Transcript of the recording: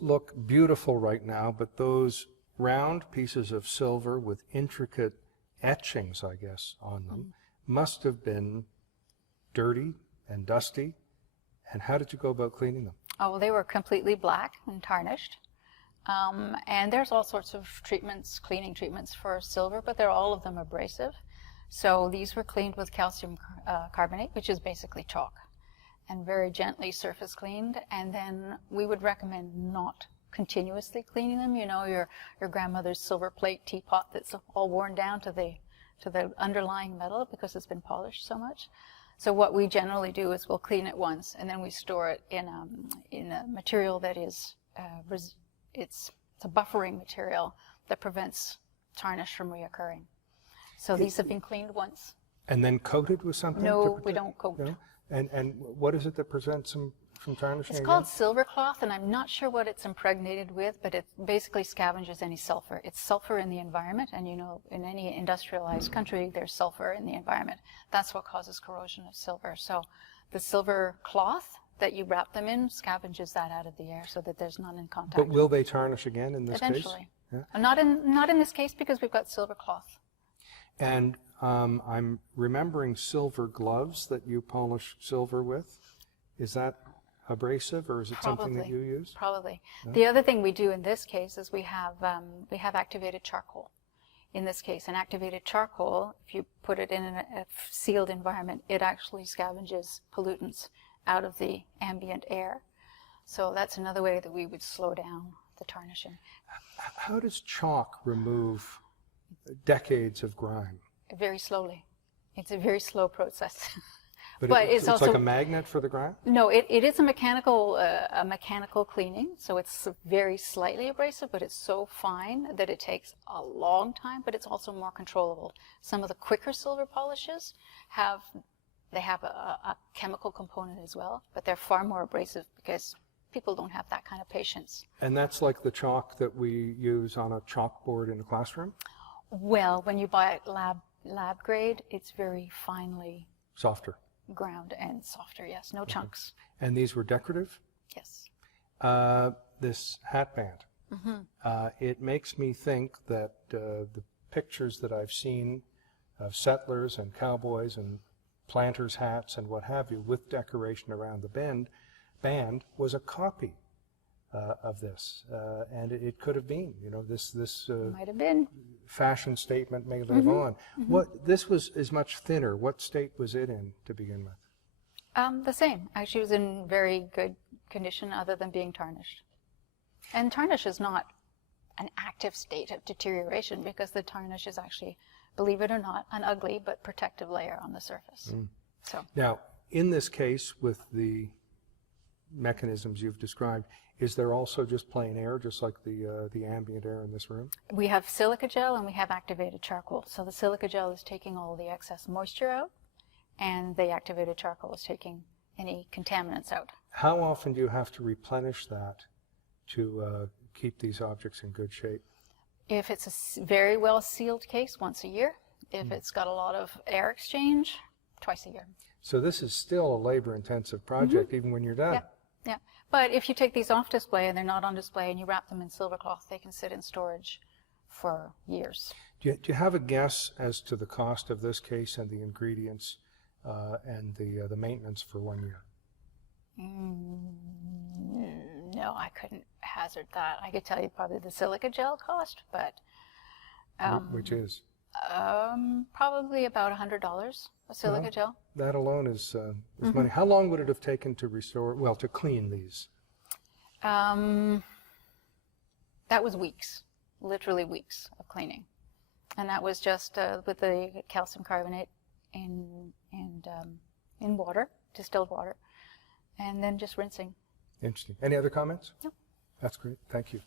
look beautiful right now, but those round pieces of silver with intricate etchings, I guess, on them must have been dirty and dusty. And how did you go about cleaning them? Oh, well, they were completely black and tarnished. And there's all sorts of treatments, cleaning treatments for silver, but they're all of them abrasive. So these were cleaned with calcium carbonate, which is basically chalk, and very gently surface cleaned. And then we would recommend not continuously cleaning them. You know, your grandmother's silver plate teapot that's all worn down to the underlying metal because it's been polished so much. So what we generally do is we'll clean it once, and then we store it in a material that is it's a buffering material that prevents tarnish from reoccurring. So these have been cleaned once. And then coated with something? No, we don't coat. No? And what is it that prevents them from tarnishing? It's called silver cloth, and I'm not sure what it's impregnated with, but it basically scavenges any sulfur. It's sulfur in the environment, and you know, in any industrialized country, there's sulfur in the environment. That's what causes corrosion of silver. So the silver cloth that you wrap them in scavenges that out of the air so that there's none in contact. But will they tarnish again in this Eventually. case? Yeah? Not in this case, because we've got silver cloth. And I'm remembering silver gloves that you polish silver with. Is that abrasive, or is it something that you use? Probably. Yeah. The other thing we do in this case is we have activated charcoal. In this case, an activated charcoal, if you put it in a sealed environment, it actually scavenges pollutants out of the ambient air. So that's another way that we would slow down the tarnishing. How does chalk remove decades of grime? Very slowly. It's a very slow process. But it's also like a magnet for the grime? No, it is a mechanical cleaning, so it's very slightly abrasive, but it's so fine that it takes a long time, but it's also more controllable. Some of the quicker silver polishes have a chemical component as well, but they're far more abrasive because people don't have that kind of patience. And that's like the chalk that we use on a chalkboard in the classroom? Well, when you buy it lab grade, it's very finely Softer. ground and softer, yes. No chunks. And these were decorative? Yes. This hatband, it makes me think that the pictures that I've seen of settlers and cowboys and planters' hats and what have you with decoration around the band was a copy of this. And it could have been, you know, this Might have been. fashion statement may live on. This is much thinner. What state was it in to begin with? The same. Actually, it was in very good condition other than being tarnished. And tarnish is not an active state of deterioration because the tarnish is actually, believe it or not, an ugly but protective layer on the surface. So Now, in this case, with the mechanisms you've described, is there also just plain air, just like the ambient air in this room? we have silica gel and we have activated charcoal. So the silica gel is taking all the excess moisture out, and the activated charcoal is taking any contaminants out. How often do you have to replenish that to keep these objects in good shape? If it's a very well sealed case, once a year. If it's got a lot of air exchange, twice a year. So this is still a labor-intensive project, even when you're done. Yeah, yeah. But if you take these off display and they're not on display and you wrap them in silver cloth, they can sit in storage for years. Do you have a guess as to the cost of this case and the ingredients and the maintenance for 1 year? No, I couldn't hazard that. I could tell you probably the silica gel cost, but Which is? probably about $100 a silica gel. That alone is money. How long would it have taken to restore, well, to clean these? That was weeks, literally weeks of cleaning. And that was just with the calcium carbonate in water, distilled water, and then just rinsing. Interesting. Any other comments? No. That's great. Thank you.